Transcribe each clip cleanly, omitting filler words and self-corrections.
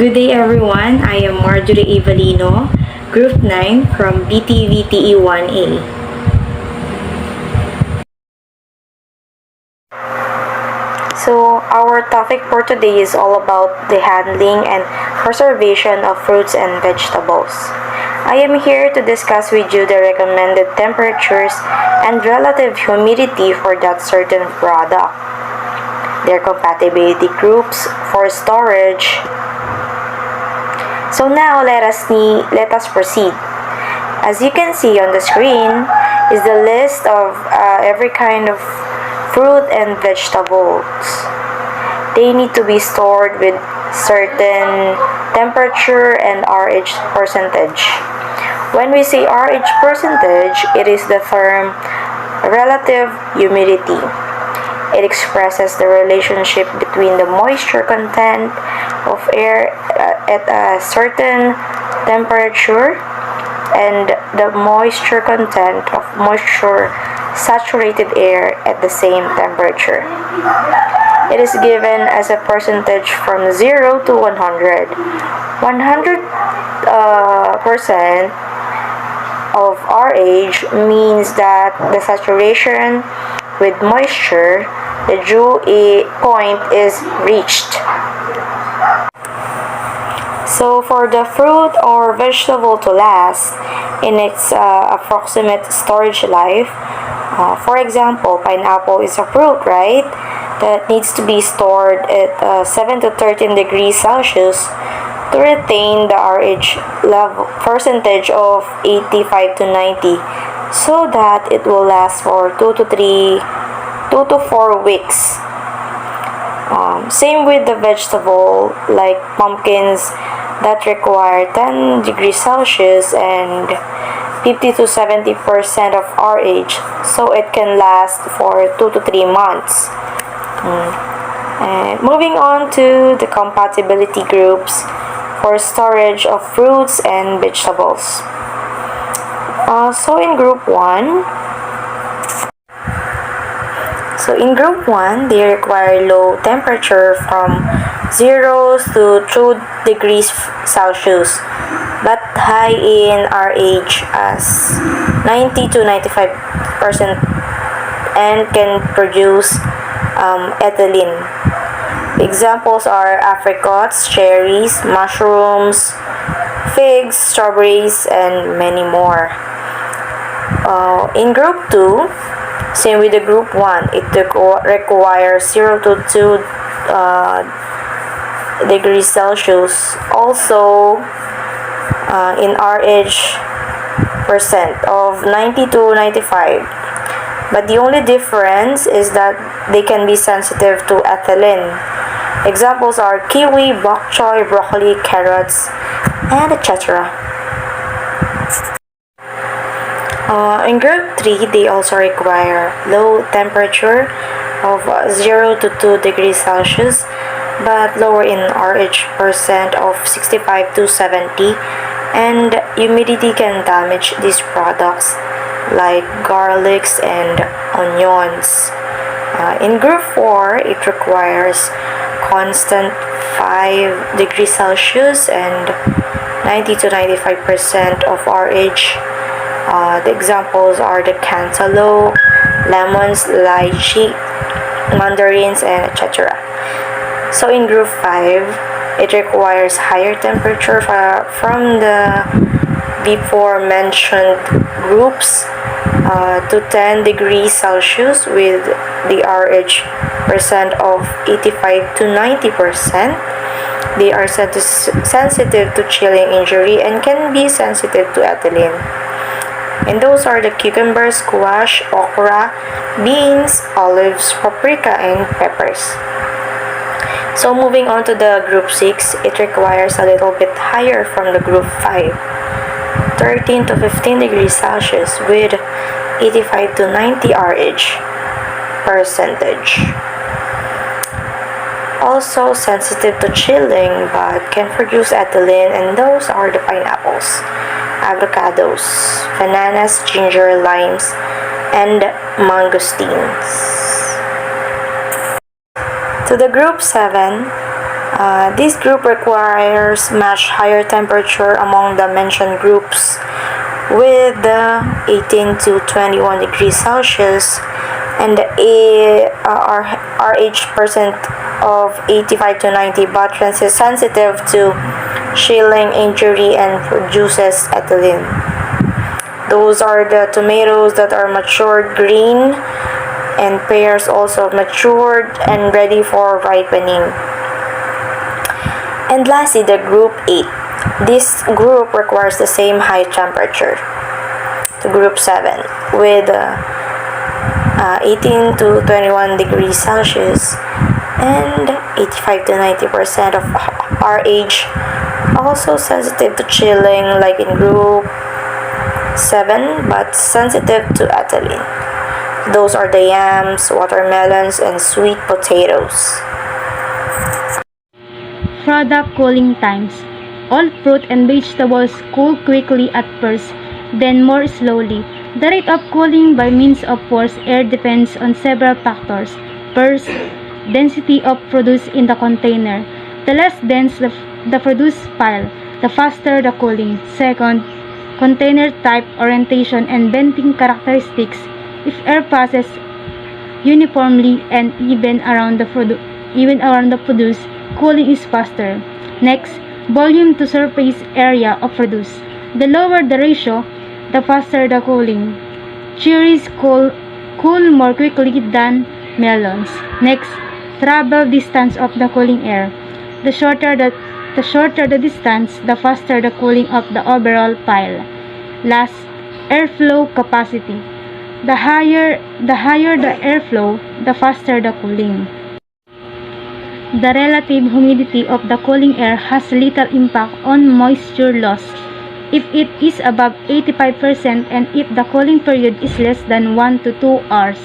Good day everyone, I am Marjorie Avalino, Group 9 from BTVTE 1A. So, our topic for today is all about the handling and preservation of fruits and vegetables. I am here to discuss with you the recommended temperatures and relative humidity for that certain product, their compatibility groups for storage. So now let us proceed. As you can see on the screen is the list of every kind of fruit and vegetables. They need to be stored with certain temperature and RH percentage. When we say RH percentage, it is the term relative humidity. It expresses the relationship between the moisture content of air at a certain temperature and the moisture content of moisture saturated air at the same temperature. It is given as a percentage from 0 to 100. 100% of RH means that the saturation with moisture, the dew point is reached. So for the fruit or vegetable to last in its approximate storage life, for example, pineapple is a fruit, right? That needs to be stored at 7 to 13 degrees Celsius to retain the RH level percentage of 85 to 90 so that it will last for 2 to 4 weeks. Same with the vegetable like pumpkins that require 10 degrees Celsius and 50 to 70% of RH, so it can last for 2 to 3 months. And moving on to the compatibility groups for storage of fruits and vegetables. So in group 1, they require low temperature from 0 to 2 degrees Celsius, but high in RH as 90 to 95% and can produce ethylene. Examples are apricots, cherries, mushrooms, figs, strawberries, and many more. In group 2, same with the group 1, it requires 0 to 2 degrees Celsius. Also, in RH percent of 90 to 95. But the only difference is that they can be sensitive to ethylene. Examples are kiwi, bok choy, broccoli, carrots, and etc. In group 3, they also require low temperature of 0 to 2 degrees Celsius, but lower in RH percent of 65 to 70, and humidity can damage these products like garlics and onions. In group 4, it requires constant 5 degrees Celsius and 90 to 95% of RH. The examples are the cantaloupe, lemons, lychee, mandarins, and etc. So in group 5, it requires higher temperature from the before mentioned groups to 10 degrees Celsius with the RH percent of 85 to 90%. They are sensitive to chilling injury and can be sensitive to ethylene. And those are the cucumber, squash, okra, beans, olives, paprika, and peppers. So moving on to the group 6, it requires a little bit higher from the group 5, 13 to 15 degrees Celsius with 85 to 90 RH percentage. Also sensitive to chilling but can produce ethylene, and those are the pineapples, avocados, bananas, ginger, limes, and mangosteens. To the group 7, This group requires much higher temperature among the mentioned groups, with the 18 to 21 degrees Celsius and the RH percent of 85 to 90, but is sensitive to chilling injury and produces ethylene. Those are the tomatoes that are matured green, and pears also matured and ready for ripening. And lastly, the group 8. This group requires the same high temperature. The group 7 with 18 to 21 degrees Celsius and 85 to 90% of RH, also sensitive to chilling like in group 7 but sensitive to ethylene. Those are the yams, watermelons, and sweet potatoes. Product cooling times. All fruit and vegetables cool quickly at first, then more slowly. The rate of cooling by means of forced air depends on several factors. First, density of produce in the container. The less dense the produce pile, the faster the cooling. Second, container type, orientation, and venting characteristics. If air passes uniformly and even around the produce, cooling is faster. Next, volume to surface area of produce. The lower the ratio, the faster the cooling. Cherries cool more quickly than melons. Next, travel distance of the cooling air. The shorter the distance, the faster the cooling of the overall pile. Last, airflow capacity. The higher the airflow, the faster the cooling. The relative humidity of the cooling air has little impact on moisture loss if it is above 85% and if the cooling period is less than 1 to 2 hours.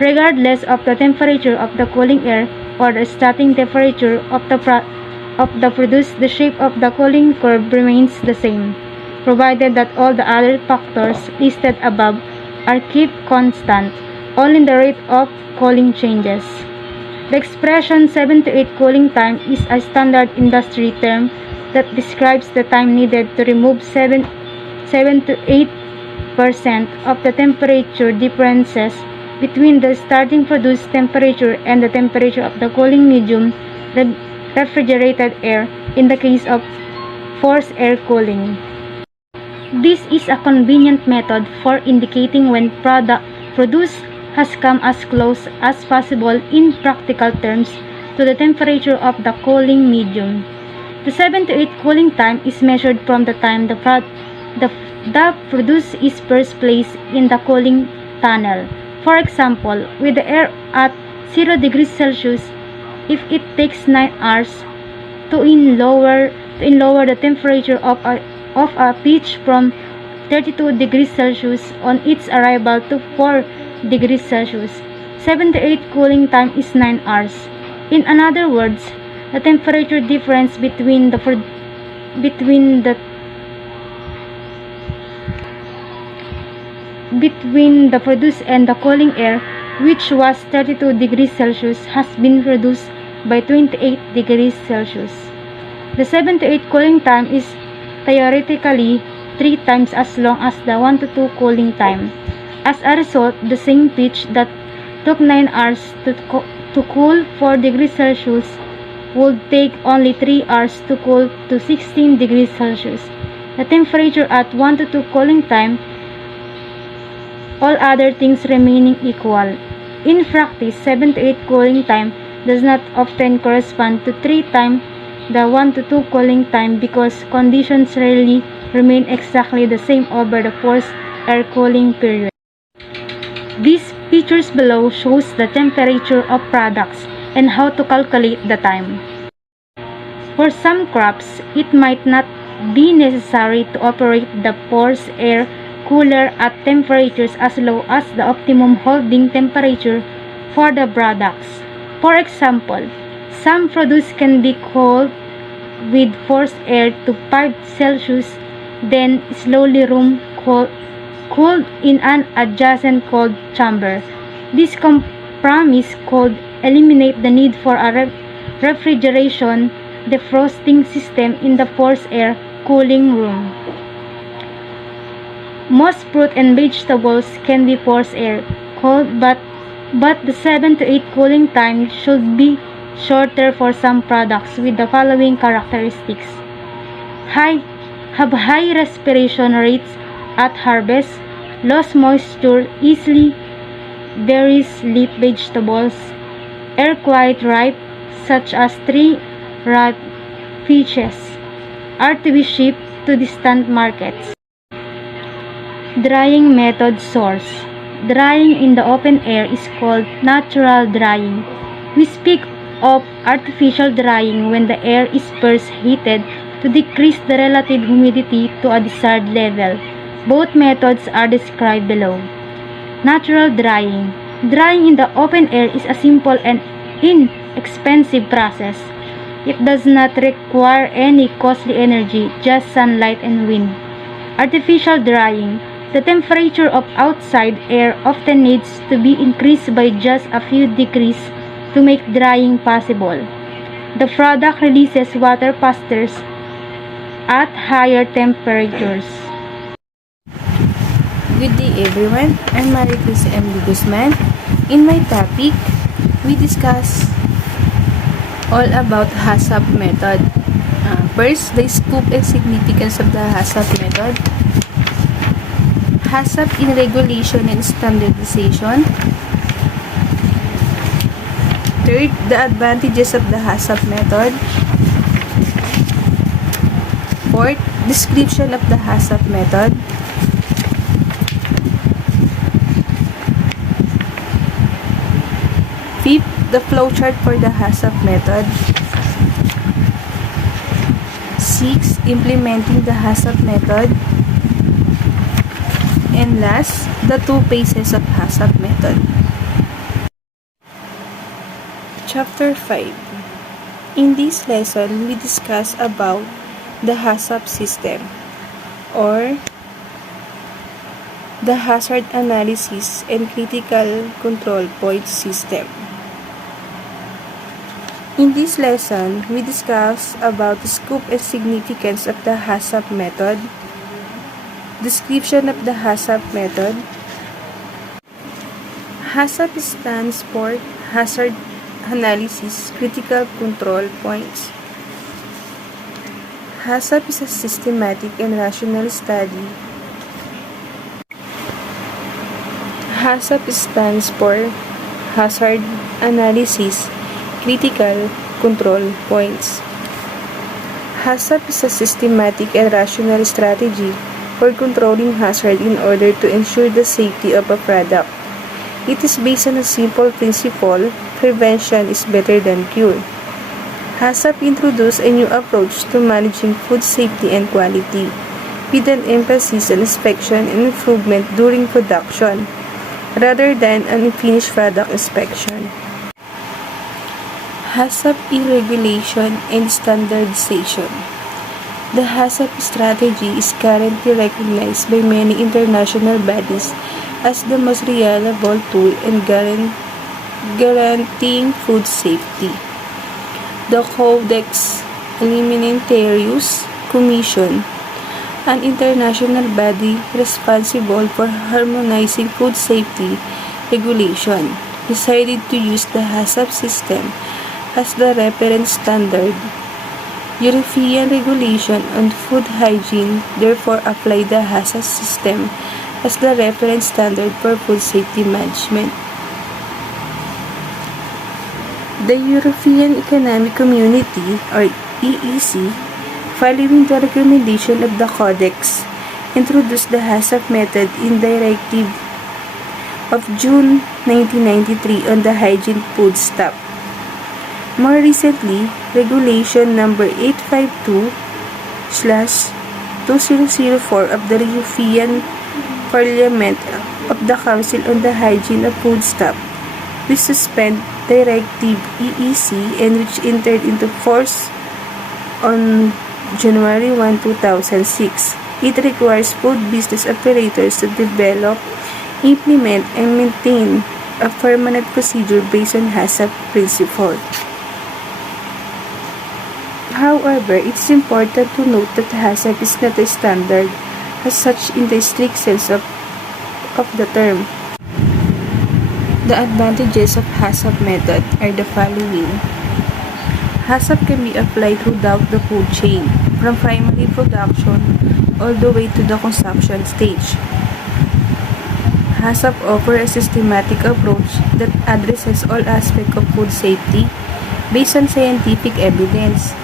Regardless of the temperature of the cooling air or the starting temperature of the produce, the shape of the cooling curve remains the same, provided that all the other factors listed above are kept constant. Only the rate of cooling changes. The expression 7 to 8 cooling time is a standard industry term that describes the time needed to remove 7 to 8% of the temperature differences between the starting produce temperature and the temperature of the cooling medium, refrigerated air, in the case of forced air cooling. This is a convenient method for indicating when produce has come as close as possible in practical terms to the temperature of the cooling medium. The 7 to 8 cooling time is measured from the time the produce is first placed in the cooling tunnel. For example, with the air at 0 degrees Celsius, if it takes 9 hours to lower the temperature of a peach from 32 degrees Celsius on its arrival to 4 degrees Celsius. 7 to 8 cooling time is 9 hours. In other words, the temperature difference between the produce and the cooling air, which was 32 degrees Celsius, has been reduced by 28 degrees Celsius. The 7 to 8 cooling time is theoretically 3 times as long as the 1 to 2 cooling time. As a result, the same peach that took 9 hours to cool 4 degrees Celsius would take only 3 hours to cool to 16 degrees Celsius. The temperature at 1 to 2 cooling time, all other things remaining equal. In practice, 7 to 8 cooling time does not often correspond to 3 times the 1 to 2 cooling time because conditions rarely remain exactly the same over the forced air cooling period. These pictures below shows the temperature of products and how to calculate the time. For some crops, it might not be necessary to operate the forced air cooler at temperatures as low as the optimum holding temperature for the products. For example, some produce can be cooled with forced air to 5 Celsius, then slowly room cooled in an adjacent cold chamber. This compromise could eliminate the need for a refrigeration, defrosting system in the forced air cooling room. Most fruit and vegetables can be forced air cooled, but the 7 to 8 cooling time should be shorter for some products with the following characteristics. Have high respiration rates at harvest, lost moisture easily, berries, leaf vegetables, air quite ripe, such as tree ripe peaches, are to be shipped to distant markets. Drying method source. Drying in the open air is called natural drying. We speak of artificial drying when the air is first heated to decrease the relative humidity to a desired level. Both methods are described below. Natural drying. Drying in the open air is a simple and inexpensive process. It does not require any costly energy, just sunlight and wind. Artificial drying. The temperature of outside air often needs to be increased by just a few degrees to make drying possible. The product releases water faster at higher temperatures. Good day everyone, I'm Maricruz M. Guzman. In my topic, we discuss all about HACCP method. First, the scope and significance of the HACCP method. HACCP in regulation and standardization. Third, the advantages of the HACCP method. Fourth, description of the HACCP method. Fifth, the flowchart for the HACCP method. Sixth, implementing the HACCP method. And last, the two phases of HACCP method. Chapter 5. In this lesson, we discuss about the HACCP system or the hazard analysis and critical control point system. In this lesson, we discuss about the scope and significance of the HACCP method, description of the HACCP method. HACCP stands for Hazard Analysis Critical Control Points. HACCP is a systematic and rational study. HACCP stands for Hazard Analysis Critical Control Points. HACCP is a systematic and rational strategy for controlling hazard in order to ensure the safety of a product. It is based on a simple principle: prevention is better than cure. HACCP introduced a new approach to managing food safety and quality, with an emphasis on inspection and improvement during production, rather than an finished product inspection. HACCP regulation and standardization. The HACCP strategy is currently recognized by many international bodies as the most reliable tool in guaranteeing food safety. The Codex Alimentarius Commission, an international body responsible for harmonizing food safety regulation, decided to use the HACCP system as the reference standard. European regulation on food hygiene therefore applied the HACCP system as the reference standard for food safety management. The European Economic Community, or EEC, following the recommendation of the Codex, introduced the HACCP method in Directive of June 1993 on the hygiene food stuff. More recently, Regulation number 852/2004 of the European Parliament of the Council on the Hygiene of Foodstuff, which suspend Directive EEC and which entered into force on January 1, 2006. It requires food business operators to develop, implement, and maintain a permanent procedure based on HACCP principle. However, it's important to note that HACCP is not a standard as such in the strict sense of the term. The advantages of HACCP method are the following. HACCP can be applied throughout the food chain, from primary production all the way to the consumption stage. HACCP offers a systematic approach that addresses all aspects of food safety based on scientific evidence.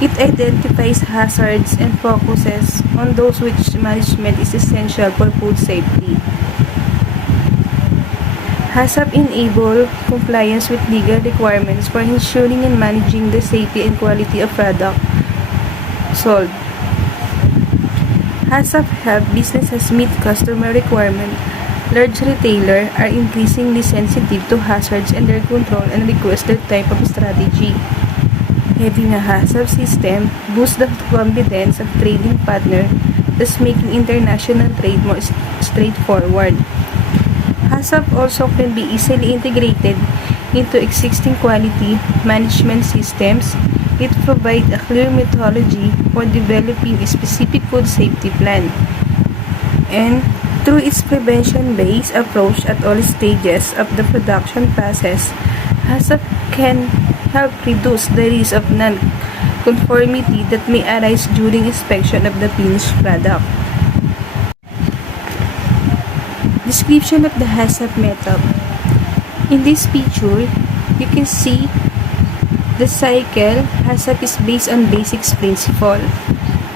It identifies hazards and focuses on those which management is essential for food safety. HACCP enables compliance with legal requirements for ensuring and managing the safety and quality of product sold. HACCP help businesses meet customer requirements. Large retailers are increasingly sensitive to hazards and their control and request their type of strategy. Having a HACCP system boosts the confidence of trading partners, thus making international trade more straightforward. HACCP also can be easily integrated into existing quality management systems. It provides a clear methodology for developing a specific food safety plan. And through its prevention-based approach at all stages of the production process, HACCP can help reduce the risk of non-conformity that may arise during inspection of the finished product. Description of the HACCP method. In this picture, you can see the cycle. HACCP is based on basics principle.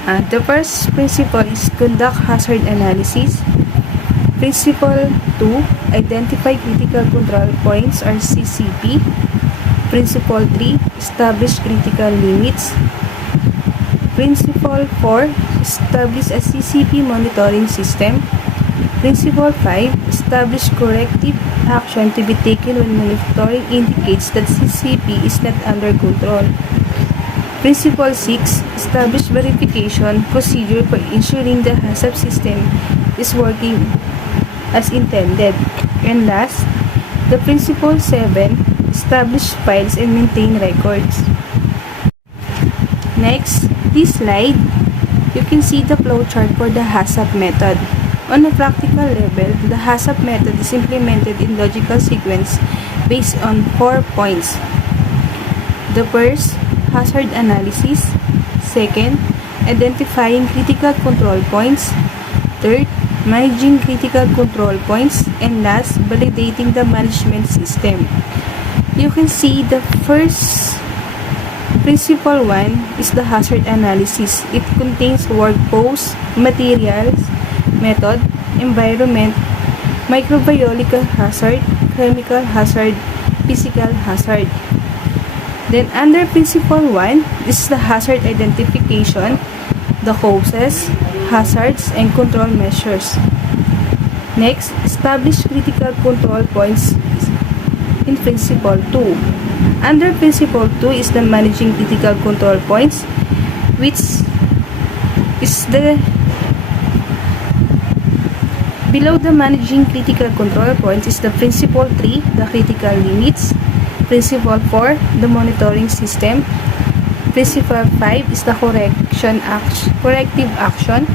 The first principle is conduct hazard analysis. Principle 2, identify critical control points or CCP. Principle 3, establish critical limits. Principle 4, establish a CCP monitoring system. Principle 5, establish corrective action to be taken when monitoring indicates that CCP is not under control. Principle 6, establish verification procedure for ensuring the HACCP system is working as intended. And last, the Principle 7, establish files and maintain records. Next, this slide, you can see the flowchart for the HACCP method. On a practical level, the HACCP method is implemented in logical sequence based on 4 points. The first, hazard analysis. Second, identifying critical control points. Third, managing critical control points. And last, validating the management system. You can see the first principle 1 is the hazard analysis. It contains workflows, materials, method, environment, microbiological hazard, chemical hazard, physical hazard. Then under principle 1 is the hazard identification, the causes, hazards, and control measures. Next, establish critical control points in principle 2. Under principle 2 is the managing critical control points, which is the below the managing critical control points is the principle 3, the critical limits. Principle 4, the monitoring system. Principle 5 is the corrective action.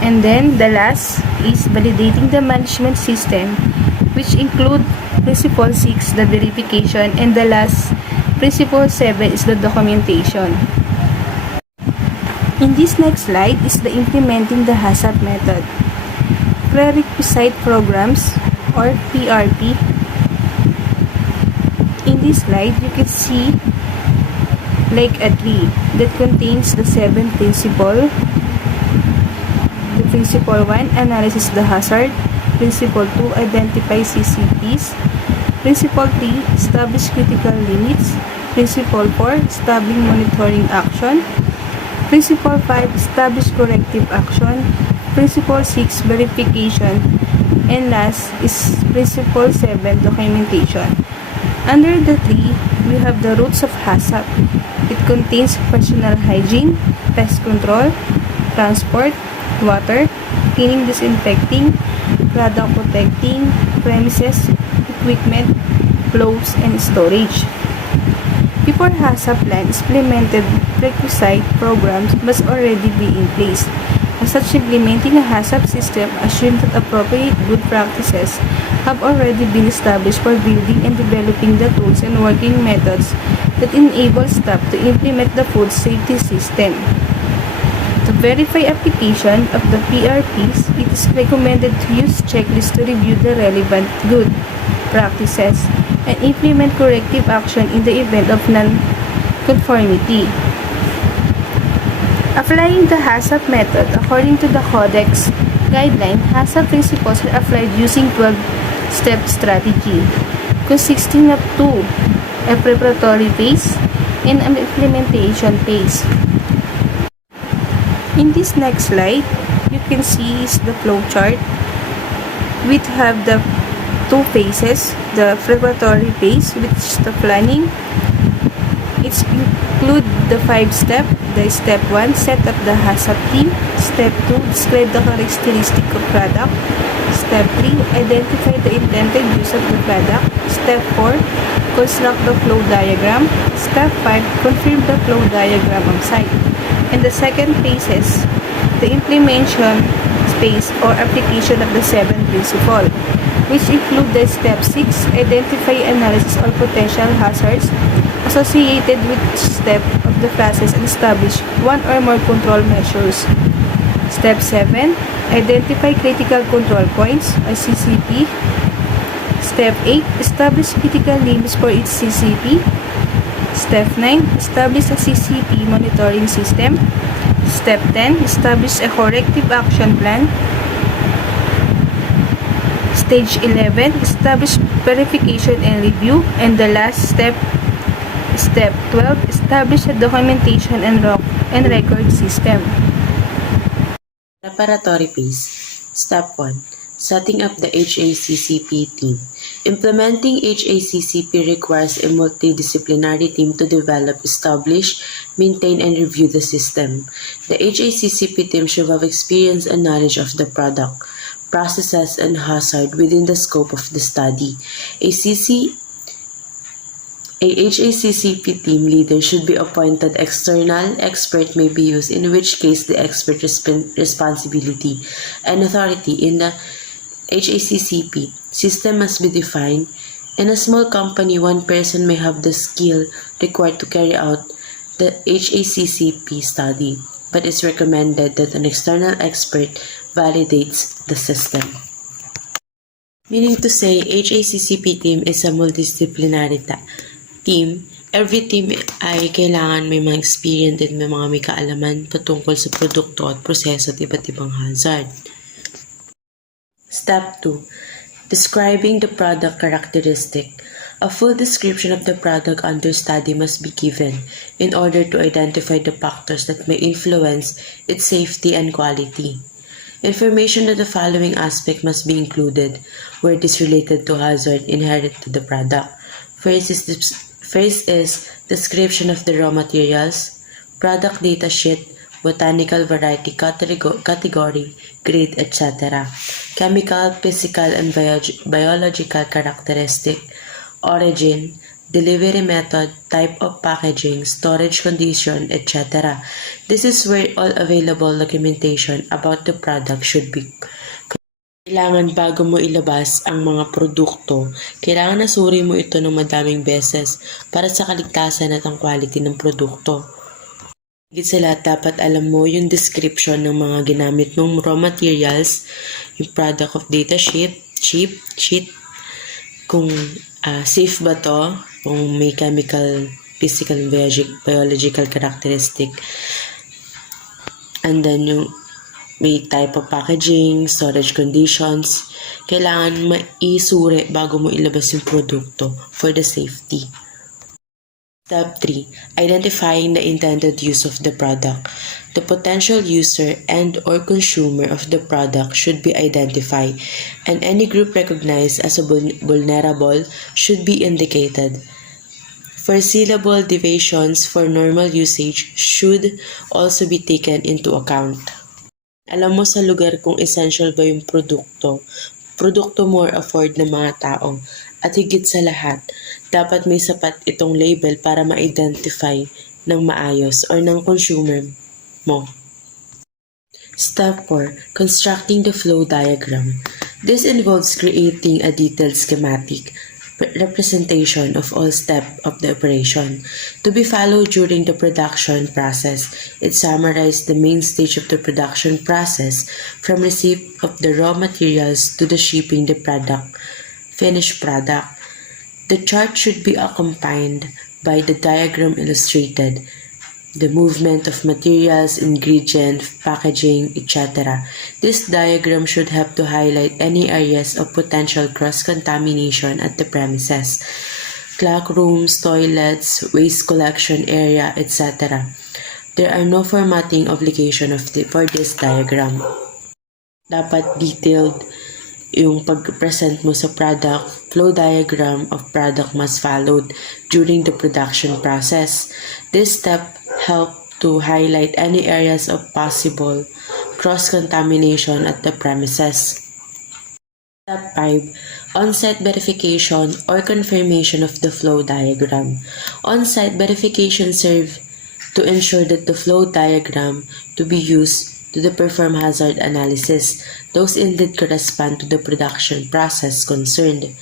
And then the last is validating the management system, which include principle 6, the verification, and the last principle 7 is the documentation. In this next slide is the implementing the HACCP method. Prerequisite programs or PRP. In this slide, you can see like a tree that contains the 7 principles. The principle 1, analysis the hazard. Principle 2, identify CCPs. Principle 3, establish critical limits. Principle 4, establish monitoring action. Principle 5, establish corrective action. Principle 6, verification. And last is Principle 7, documentation. Under the tree, we have the roots of HACCP. It contains personal hygiene, pest control, transport, water, cleaning, disinfecting, product protecting, premises, equipment, clothes, and storage. Before HACCP plan is implemented, prerequisite programs must already be in place. As such, implementing a HACCP system assumes that appropriate good practices have already been established for building and developing the tools and working methods that enable staff to implement the food safety system. To verify application of the PRPs, it is recommended to use checklists to review the relevant good practices and implement corrective action in the event of non-conformity. Applying the HACCP method according to the Codex guideline, HACCP principles are applied using 12-step strategy, consisting of 2, a preparatory phase and an implementation phase. In this next slide, you can see is the flow chart. We have the 2 phases, the preparatory phase, which is the planning. It include the 5-step. The step 1, set up the HACCP team. Step 2, describe the characteristic of product. Step 3, identify the intended use of the product. Step 4, construct the flow diagram. Step 5, confirm the flow diagram on site. And the second phase is the implementation phase or application of the 7 principle, which include the step 6, identify, analysis or potential hazards associated with each step of the process and establish one or more control measures. Step 7, identify critical control points or CCP. Step 8, establish critical limits for each CCP. Step 9, establish a CCP monitoring system. Step 10, establish a corrective action plan. Stage 11, establish verification and review. And the last step, Step 12, establish a documentation and record system. Preparatory phase. Step 1. Setting up the HACCP team. Implementing HACCP requires a multidisciplinary team to develop, establish, maintain, and review the system. The HACCP team should have experience and knowledge of the product, processes, and hazard within the scope of the study. A HACCP team leader should be appointed. External expert may be used, in which case the expert responsibility and authority in the HACCP system must be defined. In a small company, one person may have the skill required to carry out the HACCP study, but it's recommended that an external expert validates the system. Meaning to say, HACCP team is a multidisciplinary team. Every team ay kailangan may mga experience at may kaalaman patungkol sa produkto at proseso at iba't ibang hazard. Step 2. Describing the product characteristic. A full description of the product under study must be given in order to identify the factors that may influence its safety and quality. Information on the following aspect must be included where it is related to hazard inherent to the product. First is description of the raw materials, product data sheet, botanical variety category, grade, etc. Chemical, physical, and biological characteristic, origin, delivery method, type of packaging, storage condition, etc. This is where all available documentation about the product should be. Kailangan bago mo ilabas ang mga produkto, kailangan nasuri mo ito ng madaming beses para sa kaligtasan at ang quality ng produkto. Higit sa lahat, dapat alam mo yung description ng mga ginamit mong raw materials, yung product of data sheet, kung safe ba to, kung may chemical, physical, and biological characteristic, and then yung may type of packaging, storage conditions, kailangan maisuri bago mo ilabas yung produkto for the safety. Step 3. Identifying the intended use of the product. The potential user and or consumer of the product should be identified, and any group recognized as vulnerable should be indicated. Foreseeable deviations for normal usage should also be taken into account. Alam mo sa lugar kung essential ba yung produkto mo or afford ng mga tao, At higit sa lahat, dapat may sapat itong label para ma-identify ng maayos or ng consumer mo. Step 4. Constructing the flow diagram. This involves creating a detailed schematic representation of all steps of the operation. To be followed during the production process, it summarizes the main stage of the production process from receipt of the raw materials to the shipping the finished product. The chart should be accompanied by the diagram illustrated the movement of materials, ingredients, packaging, etc. This diagram should help to highlight any areas of potential cross-contamination at the premises, cloak rooms, toilets, waste collection area, etc. There are no formatting obligation for this diagram. Dapat detailed yung pag-present mo sa product. Flow diagram of product must followed during the production process. This step help to highlight any areas of possible cross-contamination at the premises. Step 5. On-site verification or confirmation of the flow diagram. On-site verification serve to ensure that the flow diagram to be used to perform hazard analysis. Those indeed correspond to the production process concerned.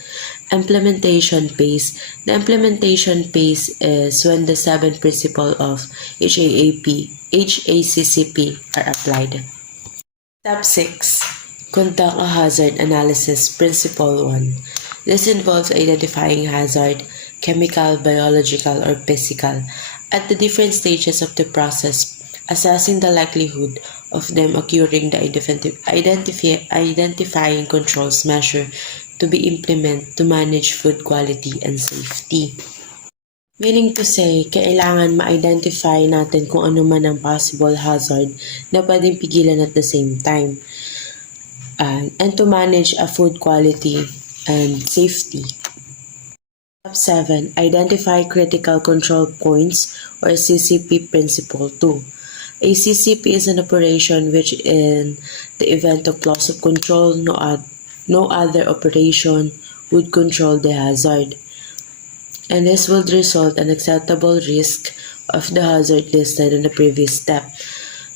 Implementation phase. The implementation phase is when the 7 principles of HACCP are applied. Step 6. Conduct a hazard analysis. Principle 1. This involves identifying hazard, chemical, biological, or physical, at the different stages of the process, assessing the likelihood of them occurring, the identifying controls measure to be implemented to manage food quality and safety. Meaning to say, kailangan ma-identify natin kung ano man ang possible hazard na pwedeng pigilan at the same time. And to manage a food quality and safety. Step 7. Identify critical control points or CCP Principle 2. A CCP is an operation which in the event of loss of control, no other operation would control the hazard. And this would result in acceptable risk of the hazard listed in the previous step.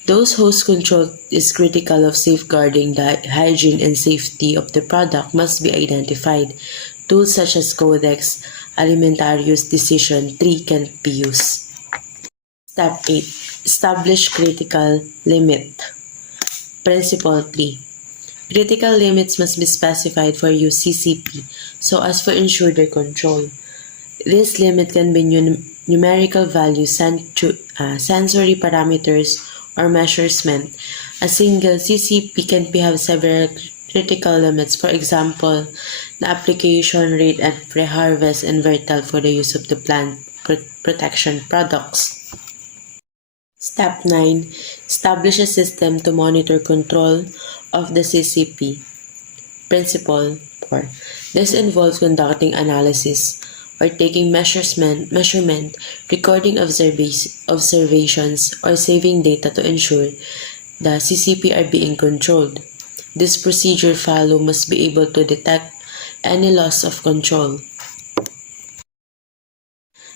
Those whose control is critical of safeguarding the hygiene and safety of the product must be identified. Tools such as Codex Alimentarius Decision 3 can be used. Step 8. Establish critical limit. Principle 3. Critical limits must be specified for UCCP so as to ensure their control. This limit can be numerical values, sensory parameters, or measurement. A single CCP can have several critical limits. For example, the application rate and pre-harvest invertal for the use of the plant protection products. Step 9. Establish a system to monitor control of the CCP. Principle 4. This involves conducting analysis or taking measurement, recording observations, or saving data to ensure the CCP are being controlled. This procedure must be able to detect any loss of control.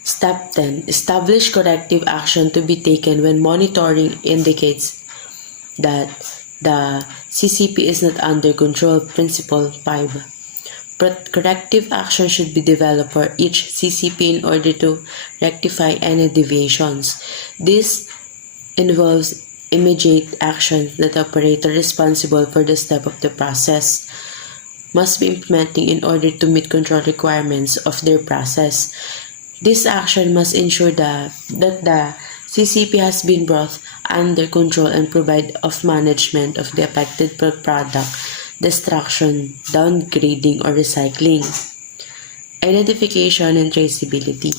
Step 10. Establish corrective action to be taken when monitoring indicates that the CCP is not under control. Principle 5. Corrective action should be developed for each CCP in order to rectify any deviations. This involves immediate actions that the operator responsible for the step of the process must be implementing in order to meet control requirements of their process. This action must ensure that the CCP has been brought under control and provide of management of the affected product, destruction, downgrading, or recycling. Identification and traceability.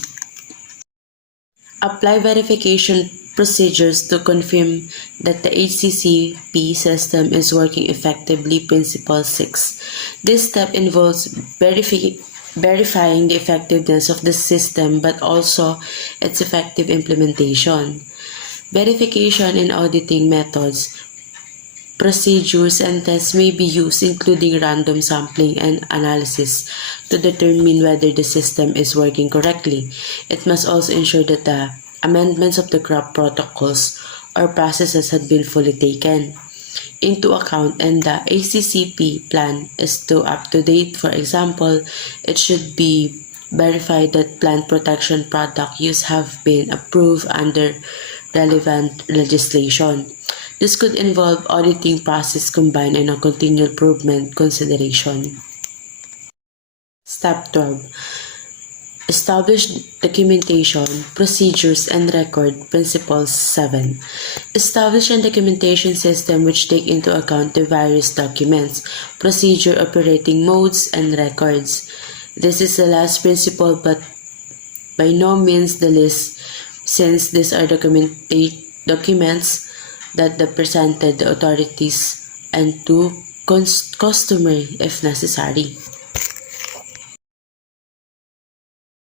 Apply verification procedures to confirm that the HACCP system is working effectively. Principle 6. This step involves verifying the effectiveness of the system but also its effective implementation. Verification and auditing methods. Procedures and tests may be used, including random sampling and analysis, to determine whether the system is working correctly. It must also ensure that the amendments of the crop protocols or processes had been fully taken into account and the HACCP plan is up to date. For example, it should be verified that plant protection product use have been approved under relevant legislation. This could involve auditing process combined and a continual improvement consideration. Step 12. Establish documentation, procedures, and record principles 7. Establish a documentation system which take into account the various documents, procedure, operating modes, and records. This is the last principle but by no means the least, since these are documents that the presented the authorities and to customer if necessary.